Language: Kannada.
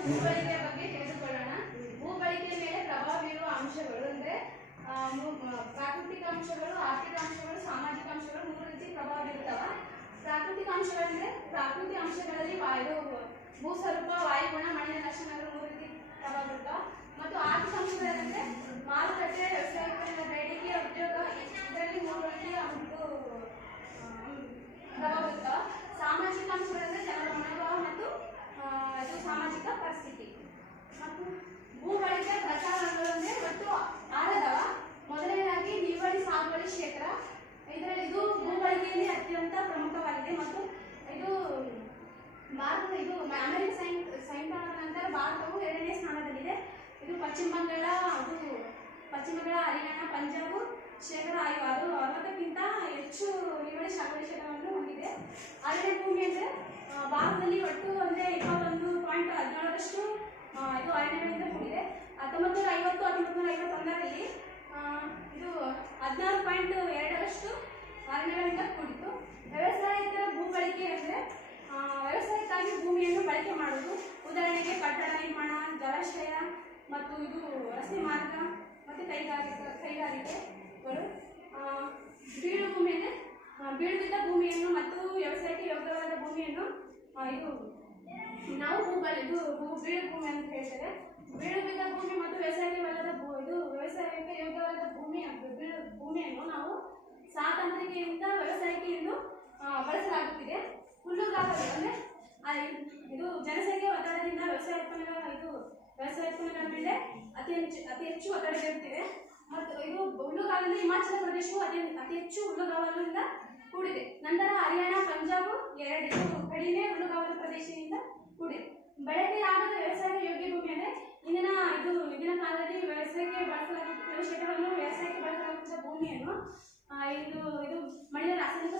ಭೂಬಳಕೆಯ ಬಗ್ಗೆ ತಿಳಿದುಕೊಳ್ಳೋಣ. ಭೂಬಳಿಕೆ ಮೇಲೆ ಪ್ರಭಾವ ಬೀರುವ ಅಂಶಗಳು ಅಂದ್ರೆ ಪ್ರಾಕೃತಿಕ ಅಂಶಗಳು, ಆರ್ಥಿಕ ಅಂಶಗಳು, ಸಾಮಾಜಿಕ ಅಂಶಗಳು ಮೂರು ರೀತಿ ಪ್ರಭಾವ ಬೀರ್ತಾವ. ಪ್ರಾಕೃತಿಕ ಅಂಶಗಳಂದ್ರೆ ಪ್ರಾಕೃತಿಕ ಅಂಶಗಳಲ್ಲಿ ವಾಯು, ಭೂಸ್ವರೂಪ, ವಾಯುಗುಣ, ಮಣ್ಣಿನ ಲಕ್ಷಣಗಳು ಮೂರು ರೀತಿ ಪ್ರಭಾವ ಬೀರುತ್ತವ ಮತ್ತು ಆರ್ಥಿಕ ಅಂಶಗಳಂದ್ರೆ ಮಾರುಕಟ್ಟೆ ವ್ಯವಸಾಯ ಬೇಡಿಕೆ ಉದ್ಯೋಗ ಇದರಲ್ಲಿ ಮೂರು ರೀತಿಯ ಒಂದು ಆ, ಪ್ರಭಾವ ಬೀರುತ್ತವ ಸಾಮಾಜಿಕ ಅಂಶಗಳಂದ್ರೆ ಜನರ ಮನೋಭಾವ ಮತ್ತು ಆ, ಇದು ಸಾಮಾಜಿಕ ಪರಿಸ್ಥಿತಿ ಮತ್ತು ಭೂ ಬಳಕೆ ಪ್ರಕಾರಗಳು ಅಂದ್ರೆ ಒಟ್ಟು ಆರದವ ಮೊದಲನೇದಾಗಿ ನಿವ್ವಳಿ ಸಾಗುವಳಿ ಕ್ಷೇತ್ರ ಇದರಲ್ಲಿ ಇದು ಭೂ ಬಳಕೆಯಲ್ಲಿ ಅತ್ಯಂತ ಪ್ರಮುಖವಾಗಿದೆ ಮತ್ತು ಇದು ಭಾರತ ಇದು ಅಮೆರಿಕ ಸೈಂಟ್ ಸೈಂಟ್ ನಂತರ ಭಾರತವು ಎರಡನೇ ಸ್ಥಾನದಲ್ಲಿದೆ. ಇದು ಪಶ್ಚಿಮ ಬಂಗಾಳ, ಅದು ಪಶ್ಚಿಮ ಬಂಗಾಳ, ಹರಿಯಾಣ, ಪಂಜಾಬ್, ಶೇಕಡ ಐದು ಅದು ಅರವತ್ತಕ್ಕಿಂತ ಹೆಚ್ಚು ನಿವ್ವಳಿ ಸಾಗುವಳಿ ಹೊಂದಿದೆ. ಅರಣ್ಯ ಭೂಮಿ ಅಂದರೆ ಭಾರತದಲ್ಲಿ ಒಟ್ಟು ಆ, ಇದು ನಾವು ಭೂಗಳ ಇದು ಭೂ ಬೀಳು ಭೂಮಿ ಅಂತ ಹೇಳ್ತಾರೆ. ಬೀಳು ಬಿದ್ದ ಭೂಮಿ ಮತ್ತು ವ್ಯವಸಾಯಕ್ಕೆ ಒಳಗಾದ ಭೂ ಇದು ವ್ಯವಸಾಯಕ್ಕೆ ಯೋಗ್ಯವಾದ ಭೂಮಿ ಬೀಳು ಭೂಮಿಯನ್ನು ನಾವು ಸ್ವಾತಂತ್ರಿಕೆಯಿಂದ ವ್ಯವಸಾಯಕ್ಕೆ ಆ, ಬಳಸಲಾಗುತ್ತಿದೆ. ಹುಲ್ಲುಗಾವಲು ಅಂದರೆ ಇದು ಜನಸಂಖ್ಯೆ ಒತ್ತಡದಿಂದ ವ್ಯವಸಾಯ ಉತ್ಪನ್ನಗಳ ಇದು ವ್ಯವಸಾಯ ಉತ್ಪನ್ನಗಳ ಮೇಲೆ ಅತಿ ಹೆಚ್ಚು ಅತಿ ಹೆಚ್ಚು ಒತ್ತಡ ಮತ್ತು ಇದು ಹುಲ್ಲುಗಾವಲು ಹಿಮಾಚಲ ಪ್ರದೇಶವು ಅತಿ ಅತಿ ಹೆಚ್ಚು ಹುಲ್ಲುಗಾವಲಿನಿಂದ ಕೂಡಿದೆ. ನಂತರ ಹರಿಯಾಣ ಪಂಜಾಬ್ ಎರಡು ಕಡಿಮೆ ಹುಲ್ಲುಗಾವಲು ಪ್ರದೇಶದಿಂದ ಕೂಡಿದೆ. ಬಳಕೆಯಾಗದ ವ್ಯವಸಾಯ ಯೋಗ್ಯ ಭೂಮಿ ಅಂದರೆ ಇಂದಿನ ಇದು ಇಂದಿನ ಕಾಲದಲ್ಲಿ ವ್ಯವಸಾಯಕ್ಕೆ ಬಳಸಲಾಗುತ್ತಿರುವ ಕ್ಷೇತ್ರವನ್ನು ವ್ಯವಸಾಯಕ್ಕೆ ಬಳಸಲಾಗುತ್ತಿದ್ದ ಭೂಮಿಯನ್ನು ಇದು ಇದು ಮಣ್ಣಿನ ರಾಸಾಯನಿಕ